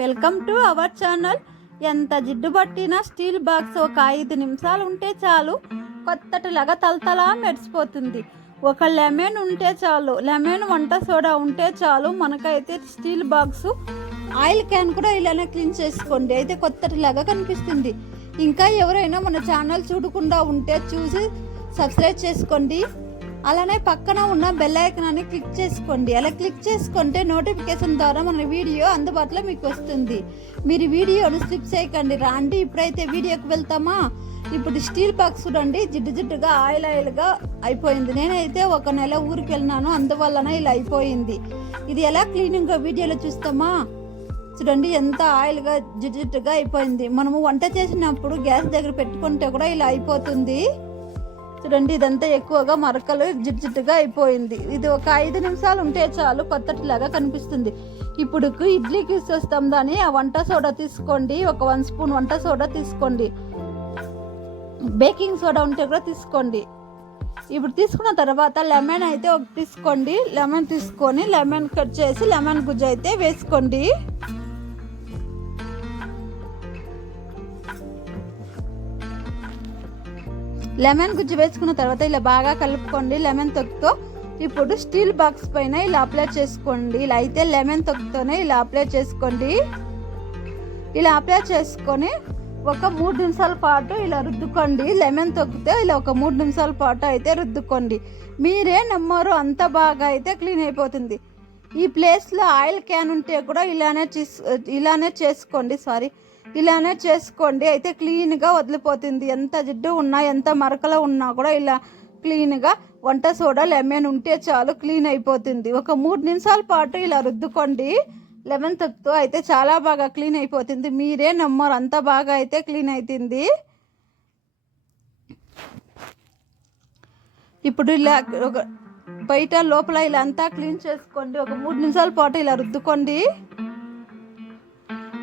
Welcome to our channel. ఎంత జిడ్డు పట్టినా స్టీల్ బాక్స్ ఒక ఐదు నిమిషాలు ఉంటే చాలు. కొత్తటిలాగా తలతలా మెరిసిపోతుంది. ఒక లెమన్ ఉంటే చాలు. లెమన్ వంట సోడా ఉంటే చాలు. మనకైతే స్టీల్ బాక్స్ ఆయిల్ క్యాన్ కూడా ఇలానే క్లీన్ చేసుకోండి. అయితే కొత్తటిలాగా కనిపిస్తుంది. ఇంకా ఎవరైనా మన ఛానల్ చూడకుండా ఉంటే చూసి సబ్స్క్రైబ్ చేసుకోండి. అలానే పక్కన ఉన్న బెల్ ఐకనాన్ని క్లిక్ చేసుకోండి. అలా క్లిక్ చేసుకుంటే నోటిఫికేషన్ ద్వారా మన వీడియో అందుబాటులో మీకు వస్తుంది. మీరు వీడియోను స్లిప్ చేయకండి. రాండి. ఇప్పుడైతే వీడియోకి వెళ్తామా? ఇప్పుడు స్టీల్ బాక్స్ చూడండి. జిడ్డు జిడ్డుగా ఆయిల్ ఆయిల్గా అయిపోయింది. నేనైతే ఒక నెల ఊరికి వెళ్ళినాను. అందువలన ఇలా అయిపోయింది. ఇది ఎలా క్లీనింగ్గా వీడియోలో చూస్తామా? చూడండి. ఎంత ఆయిల్గా జిడ్డు జిడ్డుగా అయిపోయింది. మనము వంట చేసినప్పుడు గ్యాస్ దగ్గర పెట్టుకుంటే కూడా ఇలా అయిపోతుంది. చూడండి ఇదంతా ఎక్కువగా మరకలు జిడ్డు అయిపోయింది. ఇది ఒక ఐదు నిమిషాలు ఉంటే చాలు కొత్తటిలాగా కనిపిస్తుంది. ఇప్పుడు ఇడ్లీకి వస్తాం దాని ఆ వంట సోడా తీసుకోండి. ఒక వన్ స్పూన్ వంట సోడా తీసుకోండి. బేకింగ్ సోడా ఉంటే కూడా తీసుకోండి. ఇప్పుడు తీసుకున్న తర్వాత లెమన్ అయితే ఒక తీసుకోండి. లెమన్ తీసుకొని లెమన్ కట్ చేసి లెమన్ గుజ్జు అయితే వేసుకోండి. లెమన్ గుజ్జు వేసుకున్న తర్వాత ఇలా బాగా కలుపుకోండి. లెమన్ తొక్కుతో ఇప్పుడు స్టీల్ బాక్స్ పైన ఇలా అప్లై చేసుకోండి. ఇలా అయితే లెమన్ తొక్కుతోనే ఇలా అప్లై చేసుకోండి. ఇలా అప్లై చేసుకొని ఒక మూడు నిమిషాల పాటు ఇలా రుద్దుకోండి. లెమన్ తొక్కితే ఇలా ఒక మూడు నిమిషాల పాటు అయితే రుద్దుకోండి. మీరే నమ్మరు అంత బాగా అయితే క్లీన్ అయిపోతుంది. ఈ ప్లేస్లో ఆయిల్ క్యాన్ ఉంటే కూడా ఇలానే ఇలానే చేసుకోండి సారీ ఇలానే చేసుకోండి. అయితే క్లీన్గా వదిలిపోతుంది. ఎంత జిడ్డు ఉన్నా ఎంత మరకలు ఉన్నా కూడా ఇలా క్లీన్గా వంట సోడా లెమన్ ఉంటే చాలు క్లీన్ అయిపోతుంది. ఒక మూడు నిమిషాల పాటు ఇలా రుద్దుకోండి. లెమన్ తొక్కుతో అయితే చాలా బాగా క్లీన్ అయిపోతుంది. మీరే నమ్మరు. అంత బాగా అయితే క్లీన్ అవుతుంది ఇప్పుడు ఇలా ఒక బయట లోపల ఇలా అంతా క్లీన్ చేసుకోండి. ఒక మూడు నిమిషాల పాటు ఇలా రుద్దుకోండి.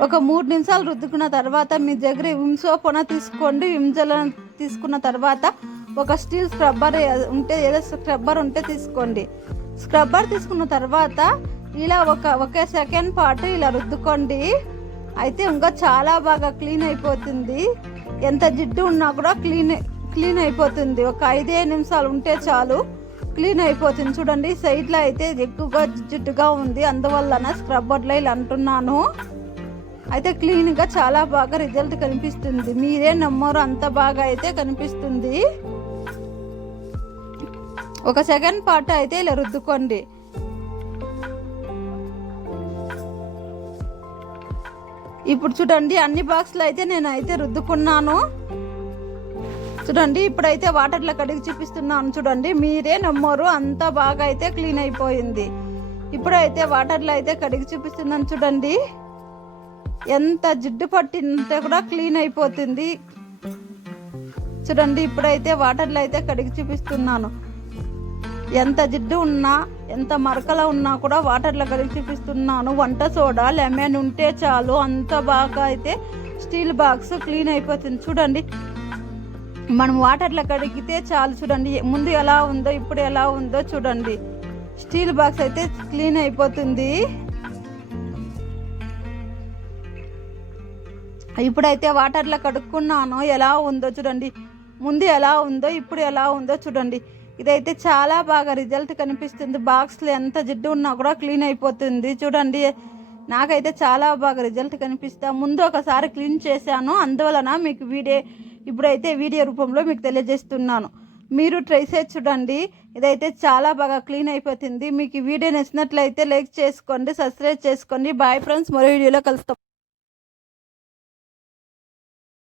ఒక మూడు నిమిషాలు రుద్దుకున్న తర్వాత మీ దగ్గర విమ్సో పొన తీసుకోండి. విమ్జల తీసుకున్న తర్వాత ఒక స్టీల్ స్క్రబ్బర్ ఉంటే ఏదో స్క్రబ్బర్ ఉంటే తీసుకోండి. స్క్రబ్బర్ తీసుకున్న తర్వాత ఇలా ఒక ఒక సెకండ్ పాటు ఇలా రుద్దుకోండి. అయితే ఇంకా చాలా బాగా క్లీన్ అయిపోతుంది. ఎంత జిడ్డు ఉన్నా కూడా క్లీన్ క్లీన్ అయిపోతుంది. ఒక ఐదే నిమిషాలు ఉంటే చాలు. క్లీన్ అయిపోతుంది. చూడండి సైడ్లో అయితే ఎక్కువగా జిడ్డుగా ఉంది. అందువల్లన స్క్రబ్బర్లో ఇలా అంటున్నాను. అయితే క్లీన్గా చాలా బాగా రిజల్ట్ కనిపిస్తుంది. మీరే నమ్మరు అంత బాగా అయితే కనిపిస్తుంది. ఒక సెకండ్ పార్ట్ అయితే ఇలా రుద్దుకోండి. ఇప్పుడు చూడండి అన్ని బాక్స్లు అయితే నేను అయితే రుద్దుకున్నాను. చూడండి ఇప్పుడైతే వాటర్లో కడిగి చూపిస్తున్నాను చూడండి మీరే నమ్మరు అంత బాగా అయితే క్లీన్ అయిపోయింది. ఇప్పుడైతే వాటర్లో అయితే కడిగి చూపిస్తున్నాను చూడండి. ఎంత జిడ్డు పట్టింటే కూడా క్లీన్ అయిపోతుంది. చూడండి ఇప్పుడైతే వాటర్లో అయితే కడిగి చూపిస్తున్నాను. ఎంత జిడ్డు ఉన్నా ఎంత మరకల ఉన్నా కూడా వాటర్లో కడిగి చూపిస్తున్నాను. వంట సోడా లెమన్ ఉంటే చాలు అంత బాగా అయితే స్టీల్ బాక్స్ క్లీన్ అయిపోతుంది. చూడండి మనం వాటర్లో కడిగితే చాలు చూడండి. ముందు ఎలా ఉందో ఇప్పుడు ఎలా ఉందో చూడండి. స్టీల్ బాక్స్ అయితే క్లీన్ అయిపోతుంది. ఇప్పుడైతే వాటర్లో కడుక్కున్నాను. ఎలా ఉందో చూడండి. ముందు ఎలా ఉందో ఇప్పుడు ఎలా ఉందో చూడండి. ఇదైతే చాలా బాగా రిజల్ట్ కనిపిస్తుంది. బాక్స్లో ఎంత జిడ్డు ఉన్నా కూడా క్లీన్ అయిపోతుంది. చూడండి. నాకైతే చాలా బాగా రిజల్ట్ కనిపిస్తా. ముందు ఒకసారి క్లీన్ చేశాను. అందువలన మీకు వీడియో ఇప్పుడైతే వీడియో రూపంలో మీకు తెలియజేస్తున్నాను. మీరు ట్రై చేసి చూడండి. ఇదైతే చాలా బాగా క్లీన్ అయిపోతుంది. మీకు వీడియో నచ్చినట్లయితే లైక్ చేసుకోండి సబ్స్క్రైబ్ చేసుకోండి. బాయ్ ఫ్రెండ్స్ మరో వీడియోలో కలుస్తాం.